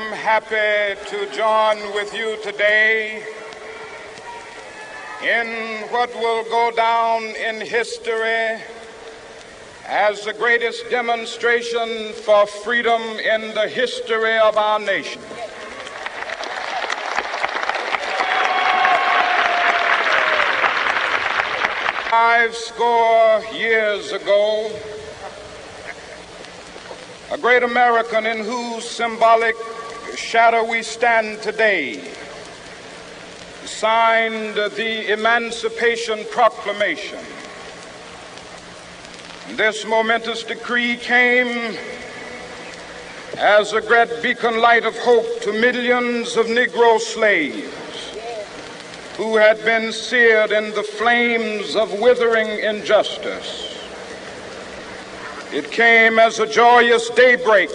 am happy to join with you today in what will go down in history as the greatest demonstration for freedom in the history of our nation. 50 years ago, a great American in whose symbolic shadow we stand today signed the Emancipation Proclamation. This momentous decree came as a great beacon light of hope to millions of Negro slaves who had been seared in the flames of withering injustice. It came as a joyous daybreak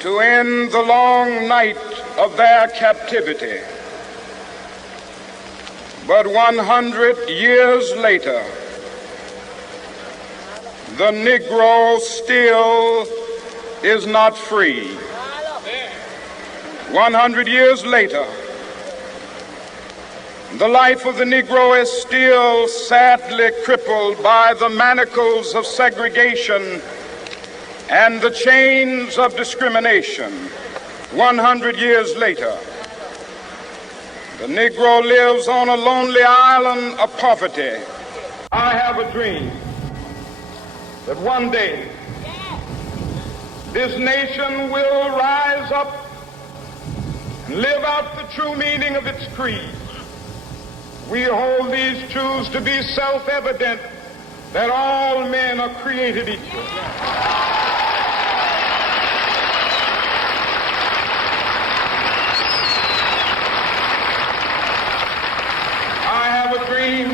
to end the long night of their captivity. But 100 years later, the Negro still is not free. 100 years later, the life of the Negro is still sadly crippled by the manacles of segregation and the chains of discrimination. 100 years later, the Negro lives on a lonely island of poverty. I have a dream that one day this nation will rise up and live out the true meaning of its creed. We hold these truths to be self-evident, that all men are created equal. I have a dream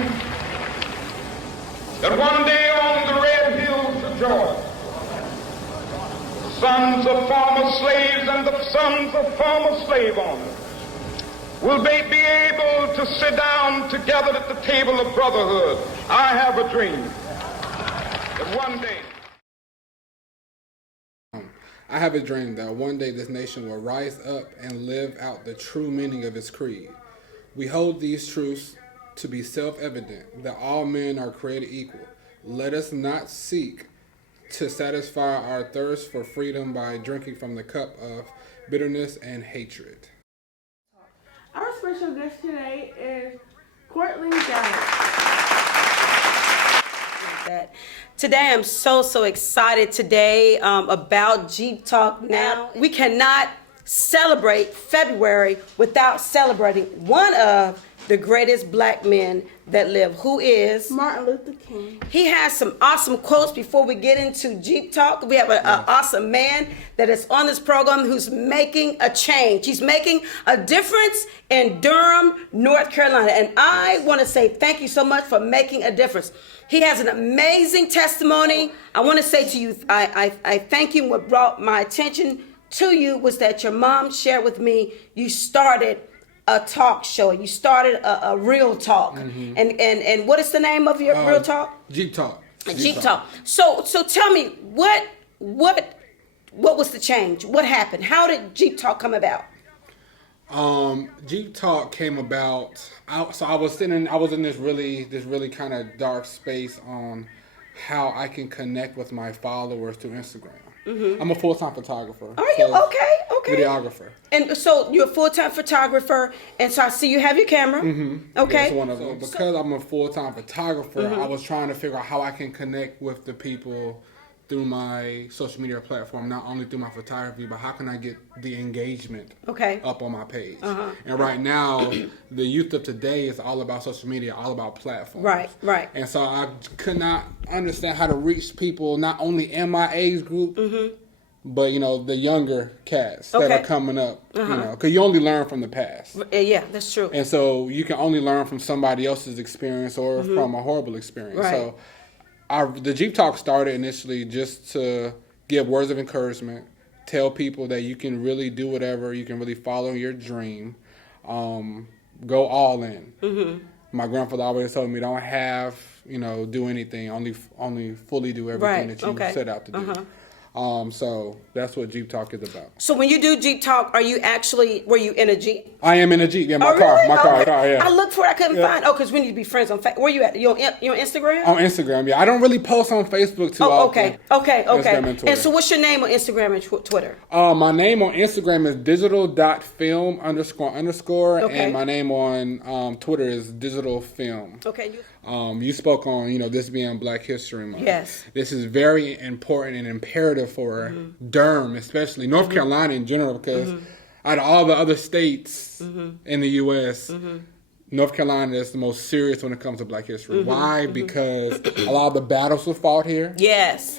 that one day on the red hills of Georgia, the sons of former slaves and the sons of former slave owners will they be able to sit down together at the table of brotherhood. I have a dream that one day. I have a dream that one day this nation will rise up and live out the true meaning of its creed. We hold these truths to be self-evident, that all men are created equal. Let us not seek to satisfy our thirst for freedom by drinking from the cup of bitterness and hatred. Our special guest today is Cortland. Today I'm so excited today about Jeep Talk Now. We cannot celebrate February without celebrating one of the greatest black men that live, who is Martin Luther King. He has some awesome quotes before we get into Jeep Talk. We have an awesome man that is on this program who's making a change. He's making a difference in Durham, North Carolina. And I want to say thank you so much for making a difference. He has an amazing testimony. I want to say to you, I thank you. What brought my attention to you was that your mom shared with me you started a talk show. You started a real talk. Mm-hmm. And what is the name of your real talk? Jeep Talk. Jeep Talk. So tell me, what was the change? What happened? How did Jeep Talk come about? Jeep Talk came about. I was in this really kind of dark space on how I can connect with my followers through Instagram. Mm-hmm. I'm a full-time photographer. Are you? Okay. Videographer. And so you're a full-time photographer, and so I see you have your camera. Mm-hmm. Okay. Yeah, that's one of them. Because I'm a full-time photographer, I was trying to figure out how I can connect with the people through my social media platform, not only through my photography, but how can I get the engagement up on my page? And right now, the youth of today is all about social media, all about platforms. Right. And so I could not understand how to reach people, not only in my age group, but, the younger cats that are coming up, because you only learn from the past. Yeah, that's true. And so you can only learn from somebody else's experience or from a horrible experience. Right. So the Jeep Talk started initially just to give words of encouragement, tell people that you can really do whatever, you can really follow your dream, go all in. Mm-hmm. My grandfather always told me, don't do anything, only fully do everything that you set out to do. So that's what Jeep Talk is about. So when you do Jeep Talk, were you in a Jeep? I am in a Jeep. Yeah, my Really? car, yeah. I looked for it. I couldn't find. Oh, because we need to be friends on Facebook. Where you at? You on Instagram? On Instagram, yeah. I don't really post on Facebook too often. Okay. Instagram And so what's your name on Instagram and Twitter? My name on Instagram is digital.film__, and my name on Twitter is digitalfilm. Okay. You spoke on, this being Black History Month. Yes. This is very important and imperative for Durham, especially North Carolina in general, because out of all the other states in the U.S., North Carolina is the most serious when it comes to Black history. Why? Because a lot of the battles were fought here. Yes.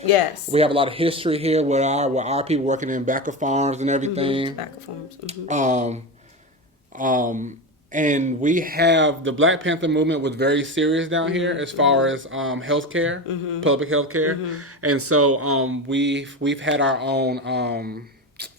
We have a lot of history here with our people working in backer farms and everything. Backer farms. And we have the Black Panther movement was very serious down here as far as healthcare, public healthcare, and so we've had our own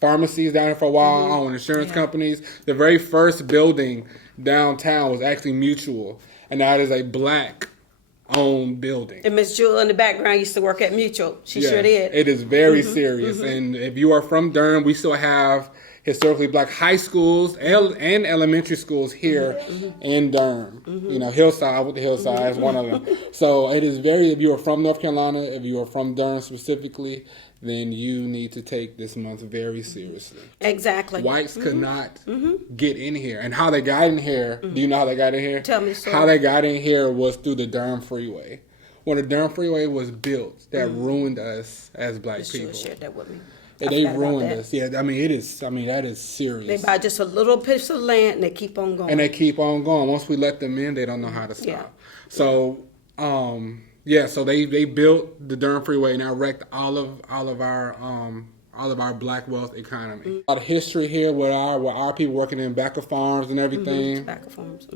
pharmacies down here for a while, our own insurance companies. The very first building downtown was actually Mutual, and that is a Black-owned building. And Miss Jewel in the background used to work at Mutual. She sure did. It is very serious, and if you are from Durham, we still have historically Black high schools and elementary schools here in Durham. Hillside with the Hillside is one of them. So it is if you are from North Carolina, if you are from Durham specifically, then you need to take this month very seriously. Exactly. Whites could not get in here. And how they got in here, do you know how they got in here? Tell me so. How they got in here was through the Durham Freeway. When the Durham Freeway was built, that ruined us as Black people. Shared that with me. They ruined us. Yeah, that is serious. They buy just a little piece of land and they keep on going. Once we let them in, they don't know how to stop. Yeah. So, so they built the Durham Freeway and now wrecked all of our Black wealth economy. A lot of history here with our people working in backer farms and everything. Backer farms.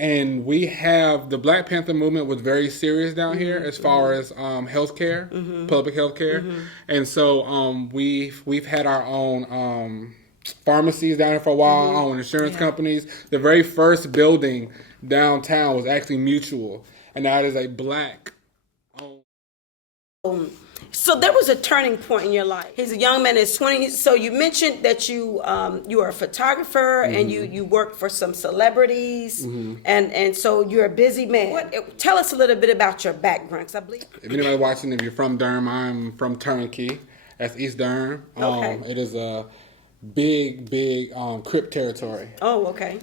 And we have the Black Panther movement was very serious down here as far as healthcare, public healthcare, and so we've had our own pharmacies down here for a while, our own insurance companies. The very first building downtown was actually Mutual, and that is a Black-owned. So there was a turning point in your life. He's a young man in his 20s. So you mentioned that you are a photographer and you work for some celebrities, and so you're a busy man. Tell us a little bit about your background, 'cause I believe. If anybody watching, if you're from Durham, I'm from Turnkey. That's East Durham. Okay. It is a big Crip territory. Oh, okay.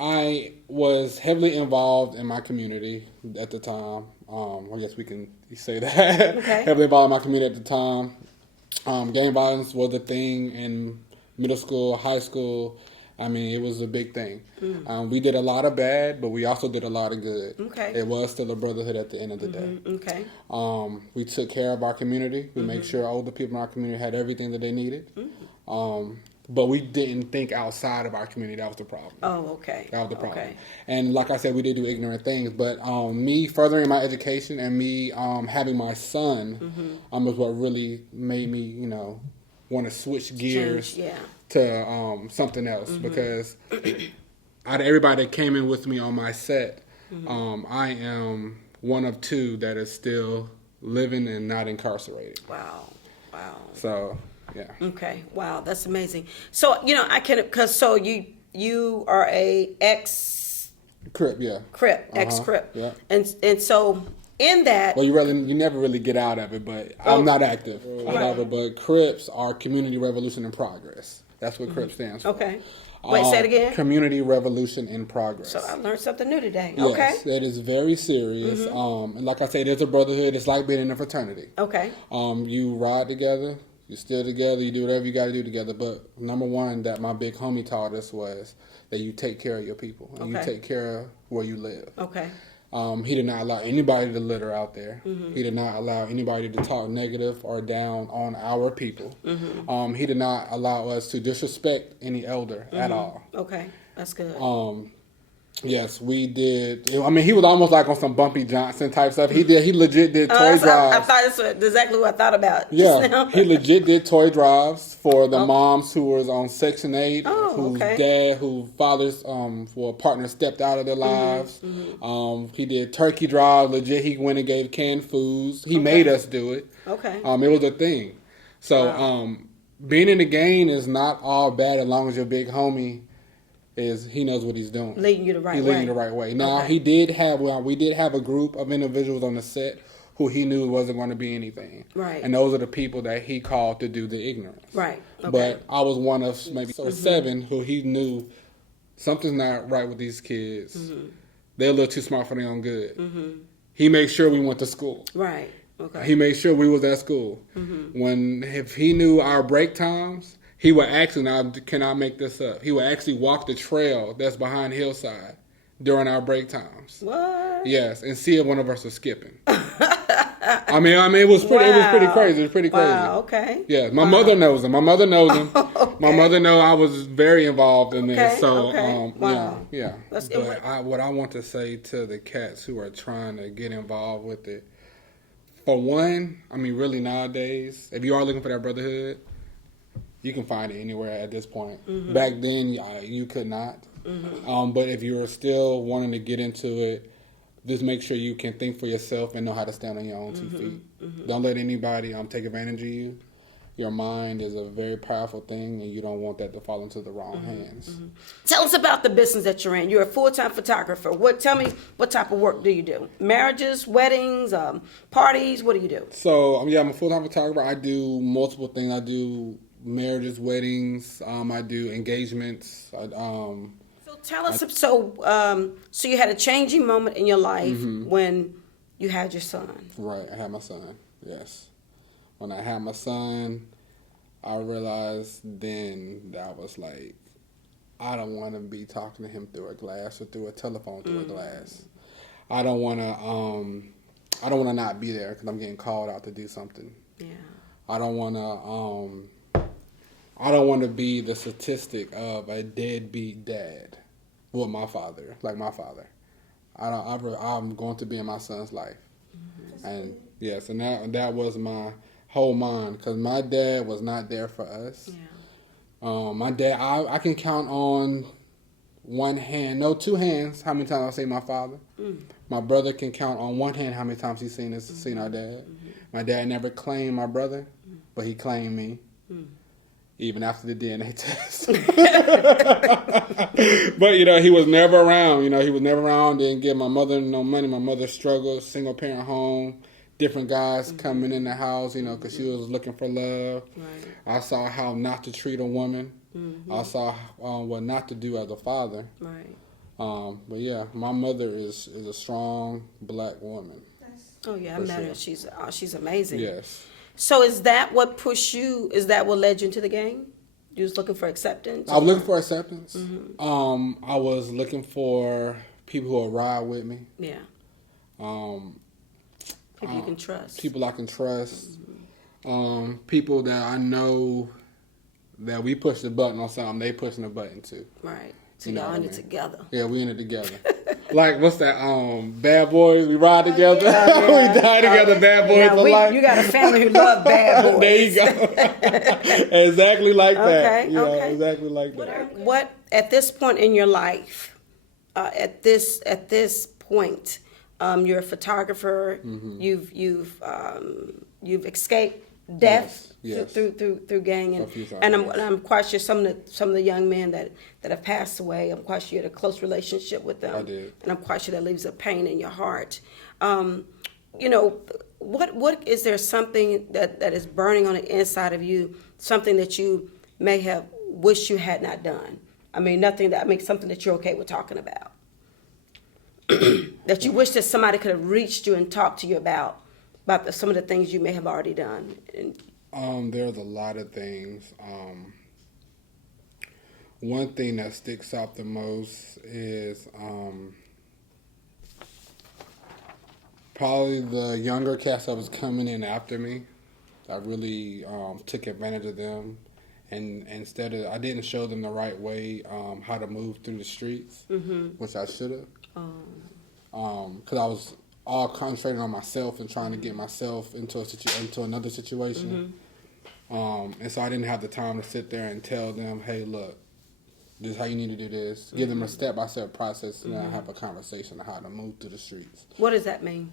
I was heavily involved in my community at the time. I guess we can say that. Okay. Heavily involved in my community at the time. Gang violence was a thing in middle school, high school. It was a big thing. We did a lot of bad, but we also did a lot of good. Okay. It was still a brotherhood at the end of the day. Okay. We took care of our community. We made sure older people in our community had everything that they needed. But we didn't think outside of our community. That was the problem. Oh, okay. That was the problem. Okay. And like I said, we did do ignorant things. But me furthering my education and me having my son is what really made me, want to switch gears to something else. Because out of everybody that came in with me on my set, I am one of two that is still living and not incarcerated. Wow. So... yeah. Okay. Wow, that's amazing. So you are a Crip, yeah. ex-Crip, yeah. And so in that, well, you never really get out of it, but I'm not active. But Crips are Community Revolution in Progress. That's what Crip stands for. Okay. Wait, say it again. Community Revolution in Progress. So I learned something new today. Yes, okay. That is very serious. And like I said, there's a brotherhood. It's like being in a fraternity. Okay. You ride together. You're still together, you do whatever you got to do together. But number one that my big homie taught us was that you take care of your people. And you take care of where you live. Okay. He did not allow anybody to litter out there. He did not allow anybody to talk negative or down on our people. He did not allow us to disrespect any elder at all. Okay, that's good. Yes, we did. I mean, he was almost like on some Bumpy Johnson type stuff. He legit did toy drives. I thought that's exactly what I thought about. Yeah, just now. he legit did toy drives for the moms who was on Section 8, whose fathers, partners stepped out of their lives. He did turkey drives. Legit, he went and gave canned foods. He made us do it. Okay. It was a thing. So, being in the game is not all bad as long as your big homie he knows what he's doing. Leading you the right way. He's leading you the right way. Now, we did have a group of individuals on the set who he knew wasn't going to be anything. Right. And those are the people that he called to do the ignorance. Right. Okay. But I was one of maybe 7 who he knew something's not right with these kids. They're a little too smart for their own good. He made sure we went to school. Right. Okay. He made sure we was at school. If he knew our break times, he would actually, now I cannot make this up, he would actually walk the trail that's behind Hillside during our break times. What? Yes, and see if one of us was skipping. I mean, it was pretty crazy. It was pretty crazy. Wow, okay. Yeah, my mother knows him. My Okay. mother knows I was very involved in this. So, wow. yeah. But what I want to say to the cats who are trying to get involved with it, for one, I mean, really nowadays, if you are looking for that brotherhood, you can find it anywhere at this point. Back then, you could not. But if you're still wanting to get into it, just make sure you can think for yourself and know how to stand on your own 2 feet. Don't let anybody take advantage of you. Your mind is a very powerful thing, and you don't want that to fall into the wrong hands. Tell us about the business that you're in. You're a full-time photographer. Tell me, what type of work do you do? Marriages, weddings, parties? What do you do? So, I'm a full-time photographer. I do multiple things. I do marriages, weddings. I do engagements. So tell us. So you had a changing moment in your life when you had your son. Right, I had my son. Yes, when I had my son, I realized then that I was like, I don't want to be talking to him through a glass or through a telephone through a glass. I don't want to not be there because I'm getting called out to do something. Yeah. I don't want to be the statistic of a deadbeat dad. Well, my father. I'm going to be in my son's life. And yes, and that was my whole mind, because my dad was not there for us. Yeah. My dad, I can count on one hand, no, 2 hands, how many times I've seen my father. My brother can count on one hand how many times he's seen our dad. My dad never claimed my brother, but he claimed me. Even after the DNA test. But, he was never around. He was never around. Didn't give my mother no money. My mother struggled, single parent home, different guys coming in the house, because she was looking for love. Right. I saw how not to treat a woman. I saw what not to do as a father. Right. But yeah, my mother is a strong black woman. Oh yeah, I met her. She's amazing. Yes. So is that what pushed you? Is that what led you into the game? You was looking for acceptance? I was looking for acceptance. I was looking for people who will ride with me. Yeah. People you can trust. People I can trust. People that I know that we push the button on something, they pushing the button too. Right. So y'all in it together. Yeah, we in it together. Like, what's that? Bad Boys, we ride together. Yeah. We die together, Bad Boys for life. You got a family who love Bad Boys. There you go. Exactly like that. Okay. Exactly like that. What at this point in your life, at this point, you're a photographer. You've escaped death through gang, and I'm quite sure some of the young men that have passed away, I'm quite sure you had a close relationship with them. I did. And I'm quite sure that leaves a pain in your heart. What is there something that is burning on the inside of you, something that you may have wished you had not done? I mean, something that you're okay with talking about. That you wish that somebody could have reached you and talked to you about some of the things you may have already done. There's a lot of things. One thing that sticks out the most is probably the younger cast that was coming in after me. I really took advantage of them and instead of, I didn't show them the right way, how to move through the streets, which I should have. Because I was all concentrating on myself and trying to get myself into another situation. And so I didn't have the time to sit there and tell them, hey, look, this is how you need to do this. Give them a step-by-step process, and then have a conversation on how to move through the streets. What does that mean?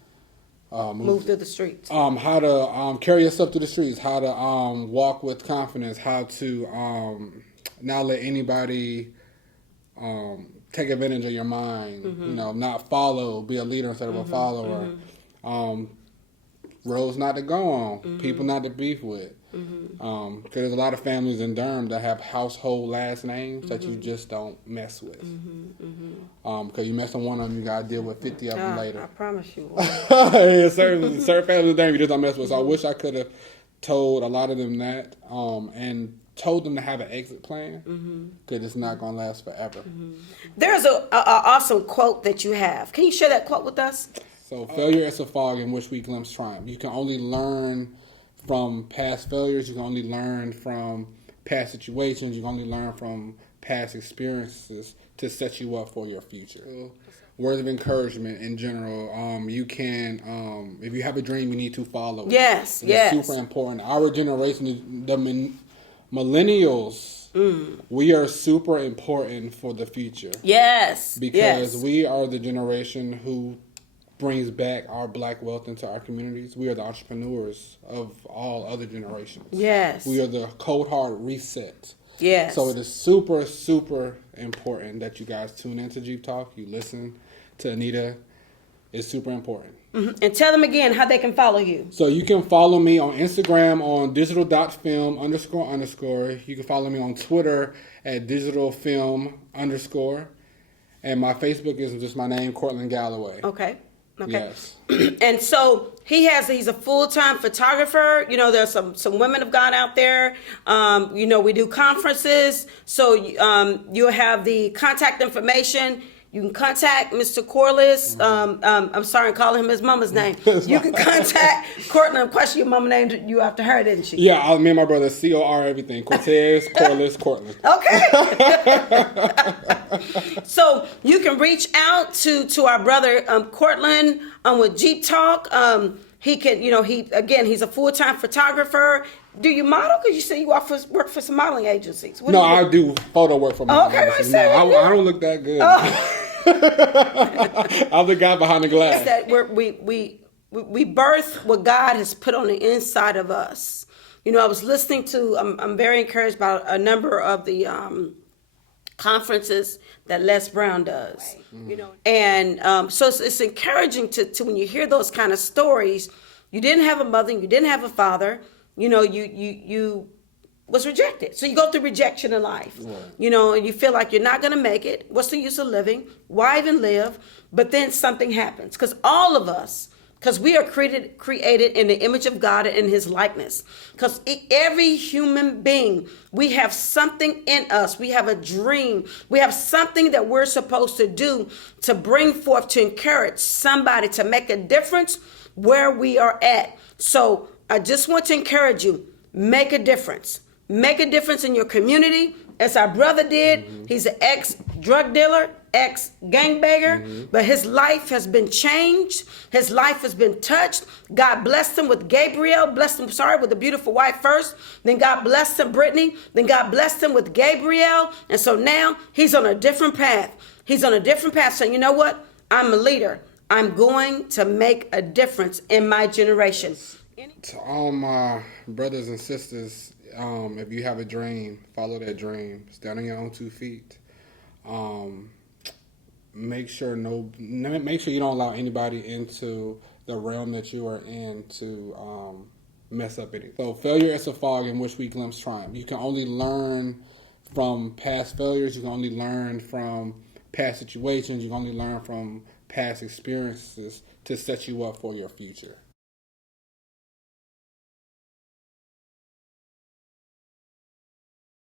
Move through the streets. How to carry yourself through the streets. How to walk with confidence. How to not let anybody take advantage of your mind. You know, not follow. Be a leader instead of a follower. Roads not to go on. People not to beef with. Because there's a lot of families in Durham that have household last names that you just don't mess with. Because you mess with one of them, you got to deal with 50 of them later. I promise you. certain families in Durham you just don't mess with. So I wish I could have told a lot of them that and told them to have an exit plan because it's not going to last forever. There's a awesome quote that you have. Can you share that quote with us? So failure is a fog in which we glimpse triumph. You can only learn from past failures. You can only learn from past situations. You can only learn from past experiences to set you up for your future. Words of encouragement in general. You can, if you have a dream, you need to follow it. Yes, It's super important. Our generation, the millennials, we are super important for the future. Yes. Because we are the generation who brings back our black wealth into our communities. We are the entrepreneurs of all other generations. Yes. We are the cold hard reset. Yes. So it is super, super important that you guys tune into Jeep Talk. You listen to Anita. It's super important. And tell them again how they can follow you. So you can follow me on Instagram on digital.film__. You can follow me on Twitter at digitalfilm_. And my Facebook is just my name, Cortland Galloway. Okay. Yes. And so he's a full-time photographer. You know, there's some women of God out there. You know, we do conferences. So you'll have the contact information. You can contact Mr. Corliss. I'm sorry, I'm calling him his mama's name. You can contact Cortland. Of course, your mama named you after her, didn't she? Yeah, me and my brother, COR everything. Cortez, Corliss, Cortland. Okay. So you can reach out to our brother Cortland with Jeep Talk. He can, you know, he's a full-time photographer. Do you model? Because you say you work for some modeling agencies. No, I do photo work for modeling agencies. No, I don't look that good. Oh. I'm the guy behind the glass. It's that we birth what God has put on the inside of us. You know, I was listening to. I'm very encouraged by a number of the conferences that Les Brown does. You know, and so it's encouraging to when you hear those kind of stories. You didn't have a mother, you didn't have a father. You know, you was rejected. So you go through rejection in life. Right. You know, and you feel like you're not going to make it. What's the use of living? Why even live? But then something happens. Because all of us, because we are created in the image of God and in his likeness. Because every human being, we have something in us. We have a dream. We have something that we're supposed to do to bring forth, to encourage somebody, to make a difference where we are at. So I just want to encourage you, make a difference. Make a difference in your community, as our brother did. He's an ex-drug dealer, ex-gangbanger, but his life has been changed. His life has been touched. God blessed him with Gabriel, with a beautiful wife first. Then God blessed him, Brittany. Then God blessed him with Gabriel. And so now he's on a different path. He's on a different path saying, you know what? I'm a leader. I'm going to make a difference in my generation. To all my brothers and sisters, if you have a dream, follow that dream. Stand on your own 2 feet. Make sure you don't allow anybody into the realm that you are in to mess up anything. So failure is a fog in which we glimpse triumph. You can only learn from past failures. You can only learn from past situations. You can only learn from past experiences to set you up for your future.